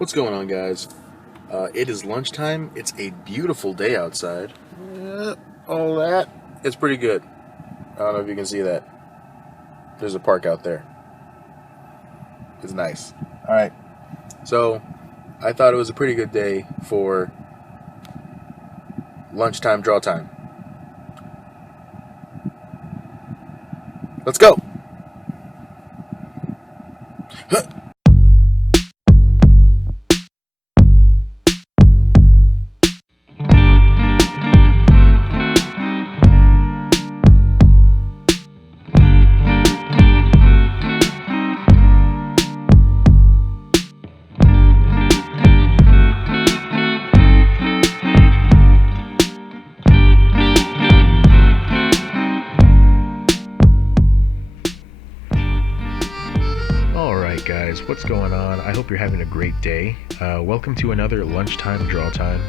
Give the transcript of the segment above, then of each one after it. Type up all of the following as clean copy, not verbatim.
What's going on, guys? It is lunchtime. It's a beautiful day outside. All that. It's pretty good. I don't know if you can see that. There's a park out there. It's nice. Alright. So, I thought it was a pretty good day for lunchtime draw time. Let's go! Alright guys, what's going on? I hope you're having a great day. Welcome to another lunchtime draw time.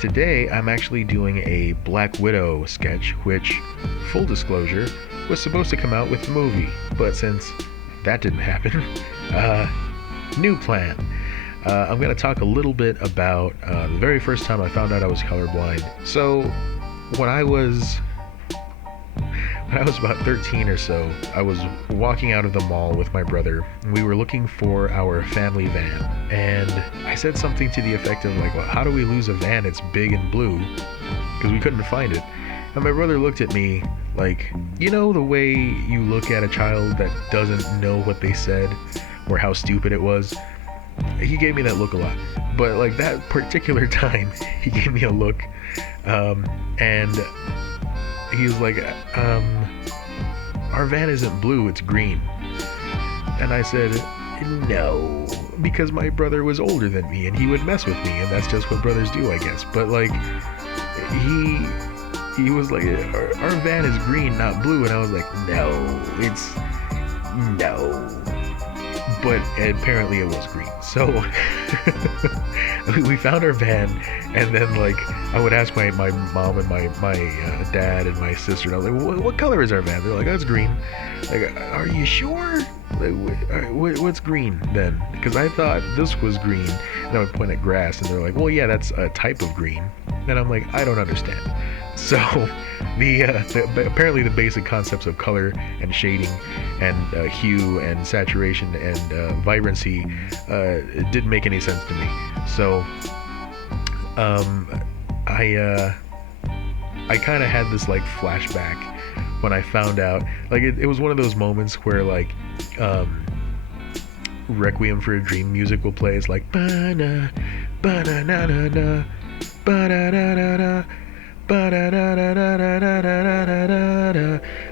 Today I'm actually doing a Black Widow sketch, which, full disclosure, was supposed to come out with the movie, but since that didn't happen, new plan. I'm going to talk a little bit about the very first time I found out I was colorblind. So, when I was about 13 or so, I was walking out of the mall with my brother. We were looking for our family van, and I said something to the effect of like, well, how do we lose a van? It's big and blue, because we couldn't find it. And my brother looked at me like, you know the way you look at a child that doesn't know what they said or how stupid it was? He gave me that look a lot, but like that particular time, he gave me a look, and he was like, our van isn't blue, it's green. And I said, no, because my brother was older than me and he would mess with me, and that's just what brothers do, I guess. But like, he was like, our van is green, not blue. And I was like, no. But apparently it was green. So we found our van, and then like I would ask my mom and my dad and my sister, and I was like, what color is our van? They're like, oh, it's green. Like, are you sure? Like, what's green then? Because I thought this was green, and I would point at grass, and they're like, well, yeah, that's a type of green. And I'm like, I don't understand. So apparently the basic concepts of color and shading and hue and saturation and vibrancy didn't make any sense to me. So I kind of had this like flashback when I found out. Like it was one of those moments where like Requiem for a Dream music will play. It's like ba-na ba-na-na-na-na ba-da-da-da-da,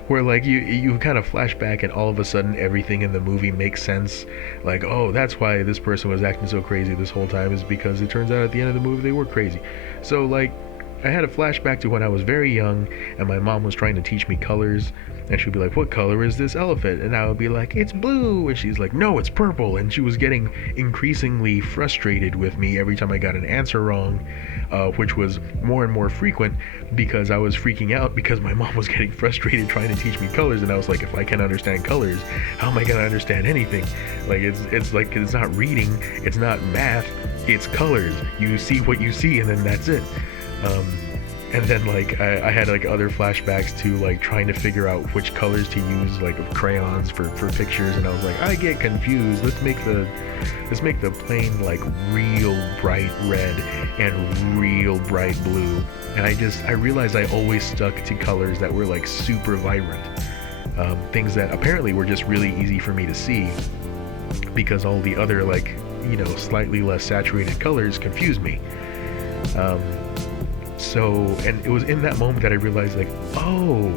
where like you kind of flash back and all of a sudden everything in the movie makes sense. Like, oh, that's why this person was acting so crazy this whole time, is because it turns out at the end of the movie they were crazy. So like I had a flashback to when I was very young and my mom was trying to teach me colors, and she'd be like, what color is this elephant? And I would be like, it's blue. And she's like, no, it's purple. And she was getting increasingly frustrated with me every time I got an answer wrong, which was more and more frequent because I was freaking out because my mom was getting frustrated trying to teach me colors. And I was like, if I can't understand colors, how am I going to understand anything? Like, it's like, it's not reading, it's not math, it's colors. You see what you see, and then that's it. And then like I had like other flashbacks to like trying to figure out which colors to use, like of crayons for pictures, and I was like, I get confused. Let's make the plane like real bright red and real bright blue. And I realized I always stuck to colors that were like super vibrant, things that apparently were just really easy for me to see because all the other like, you know, slightly less saturated colors confused me. So, and it was in that moment that I realized, like, oh,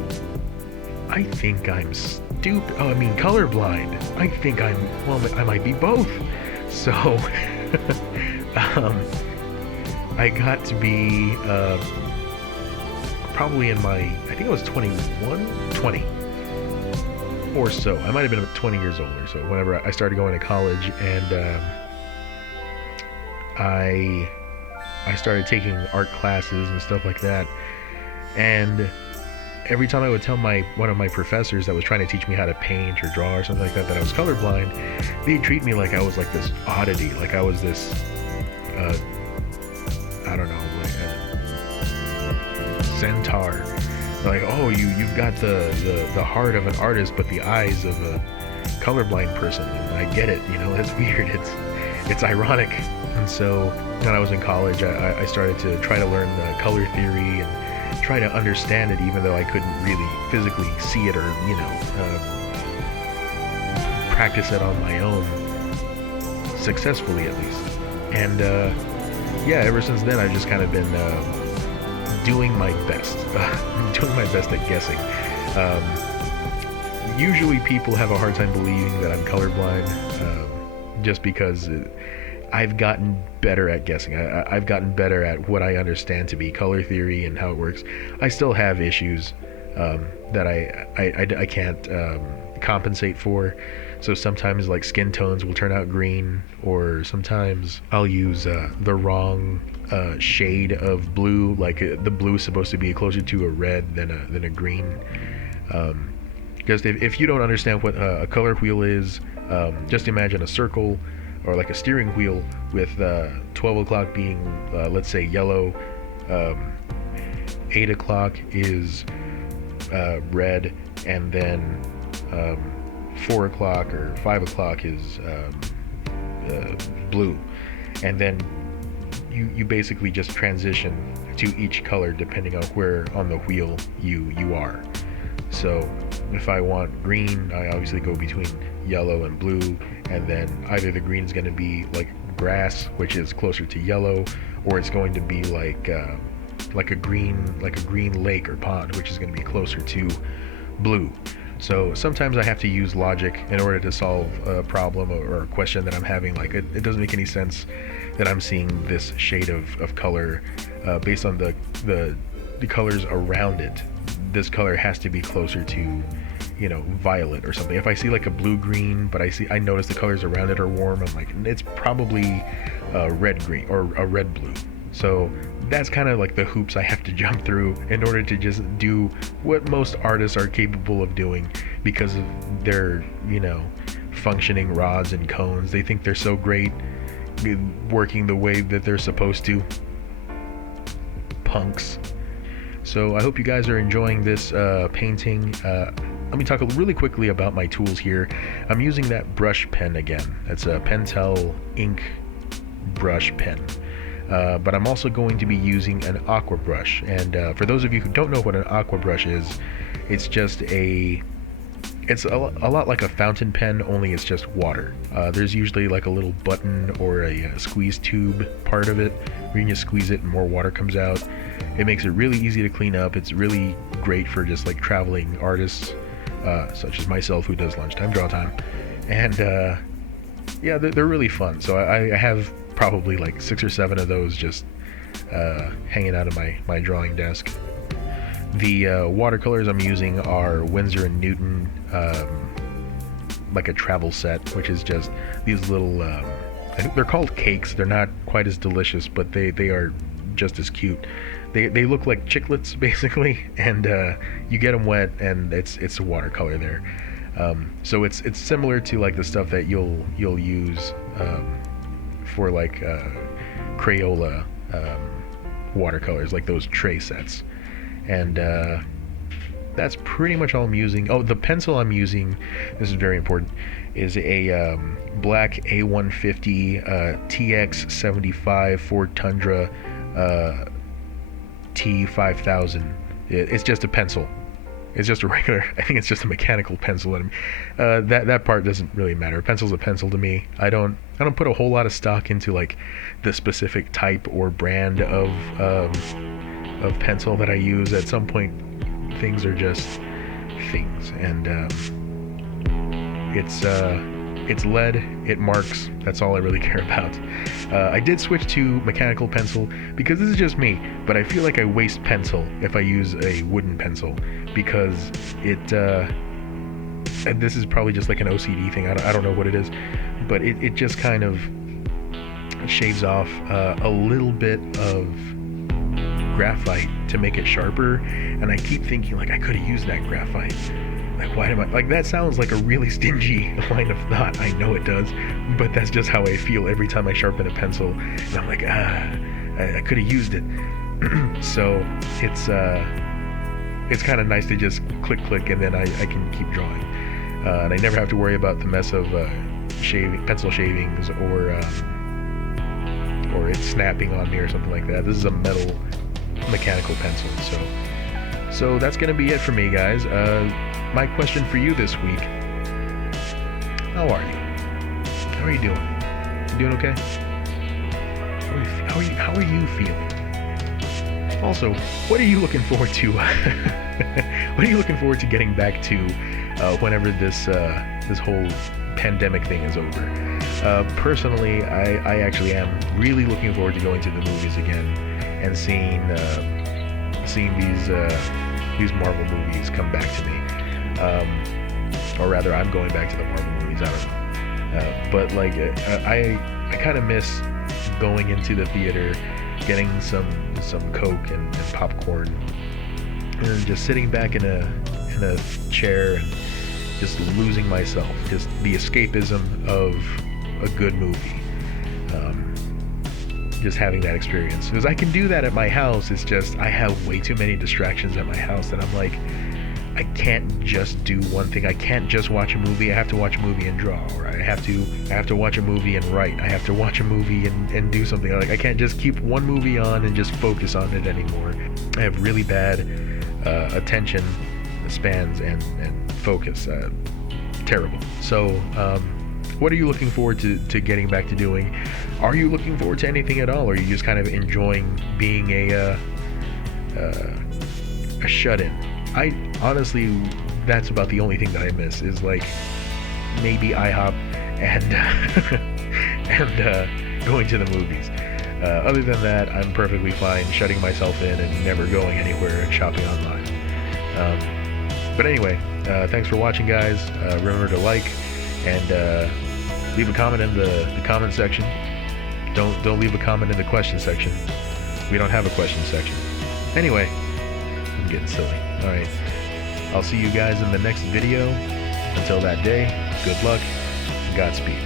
I think I'm stupid. Oh, I mean, colorblind. I think I might be both. So, I got to be probably in my, I think I was 20 or so. I might have been 20 years old or so whenever I started going to college, and I started taking art classes and stuff like that, and every time I would tell one of my professors that was trying to teach me how to paint or draw or something like that I was colorblind, they'd treat me like I was like this oddity, like I was this, I don't know, like a centaur. Like, oh, you've got the heart of an artist, but the eyes of a colorblind person. And I get it, it's weird. It's ironic. And so when I was in college, I started to try to learn color theory and try to understand it, even though I couldn't really physically see it or practice it on my own successfully, at least. And yeah, ever since then I've just kind of been doing my best at guessing. Usually people have a hard time believing that I'm colorblind, just because I've gotten better at guessing. I've gotten better at what I understand to be color theory and how it works. I still have issues that I can't compensate for. So sometimes like skin tones will turn out green, or sometimes I'll use the wrong shade of blue. Like the blue is supposed to be closer to a red than a green. Because if you don't understand what a color wheel is, just imagine a circle or like a steering wheel with 12 o'clock being, let's say, yellow, 8 o'clock is red, and then 4 o'clock or 5 o'clock is blue. And then you basically just transition to each color depending on where on the wheel you are. So if I want green, I obviously go between yellow and blue, and then either the green is going to be like grass, which is closer to yellow, or it's going to be like a green lake or pond, which is going to be closer to blue. So sometimes I have to use logic in order to solve a problem or a question that I'm having. Like it doesn't make any sense that I'm seeing this shade of color based on the colors around it. This color has to be closer to, violet or something. If I see like a blue green, but I notice the colors around it are warm, I'm like, it's probably a red green or a red blue. So that's kind of like the hoops I have to jump through in order to just do what most artists are capable of doing, because of their, functioning rods and cones. They think they're so great working the way that they're supposed to. Punks. So I hope you guys are enjoying this painting. Let me talk really quickly about my tools here. I'm using that brush pen again. That's a Pentel ink brush pen. But I'm also going to be using an aqua brush. And for those of you who don't know what an aqua brush is, it's just it's a lot like a fountain pen, only it's just water. There's usually like a little button or a squeeze tube part of it where you can just squeeze it and more water comes out. It makes it really easy to clean up. It's really great for just like traveling artists, such as myself, who does lunchtime draw time. And yeah, they're really fun. So I have probably like 6 or 7 of those just hanging out of my drawing desk. The watercolors I'm using are Winsor & Newton, like a travel set, which is just these little, I think they're called cakes. They're not quite as delicious, but they are just as cute. They look like chiclets basically, and you get them wet and it's a watercolor there. So it's similar to like the stuff that you'll use for like Crayola watercolors, like those tray sets. And that's pretty much all I'm using. Oh, the pencil I'm using, this is very important, is a black A150 TX75 Ford Tundra T5000. It's just a pencil. It's just a regular, I think it's just a mechanical pencil. And that part doesn't really matter. A pencil's a pencil to me. I don't put a whole lot of stock into like the specific type or brand of pencil that I use. At some point, things are just things, and it's lead, it marks, that's all I really care about. I did switch to mechanical pencil because this is just me, but I feel like I waste pencil if I use a wooden pencil, because and this is probably just like an OCD thing, I don't know what it is, but it just kind of shaves off a little bit of graphite to make it sharper, and I keep thinking like I could have used that graphite. Like, why am I like that? Sounds like a really stingy line of thought. I know it does, but that's just how I feel every time I sharpen a pencil, and I'm like, I could have used it. So it's kind of nice to just click, and then I can keep drawing, and I never have to worry about the mess of pencil shavings or it snapping on me or something like that. This is a metal mechanical pencil, so that's gonna be it for me, guys. My question for you this week: how are you? How are you doing? You doing okay? How are you feeling? Also, what are you looking forward to? What are you looking forward to getting back to whenever this whole pandemic thing is over? Personally, I actually am really looking forward to going to the movies again and seeing these Marvel movies come back to me. Or rather, I'm going back to the Marvel movies. I don't know. But like, I kind of miss going into the theater, getting some Coke and popcorn, and just sitting back in a chair and just losing myself. Just the escapism of a good movie. Just having that experience, because I can do that at my house. It's just I have way too many distractions at my house that I'm like, I can't just do one thing. I can't just watch a movie. I have to watch a movie and draw, or I have to watch a movie and write. I have to watch a movie and do something. Like, I can't just keep one movie on and just focus on it anymore. I have really bad attention spans and focus. Terrible. So what are you looking forward to getting back to doing? Are you looking forward to anything at all, or are you just kind of enjoying being a shut-in? I honestly, that's about the only thing that I miss, is like maybe IHOP and and going to the movies. Other than that, I'm perfectly fine shutting myself in and never going anywhere and shopping online. But anyway, thanks for watching, guys. Remember to like and leave a comment in the comment section. Don't leave a comment in the question section. We don't have a question section. Anyway, I'm getting silly. Alright, I'll see you guys in the next video. Until that day, good luck, and Godspeed.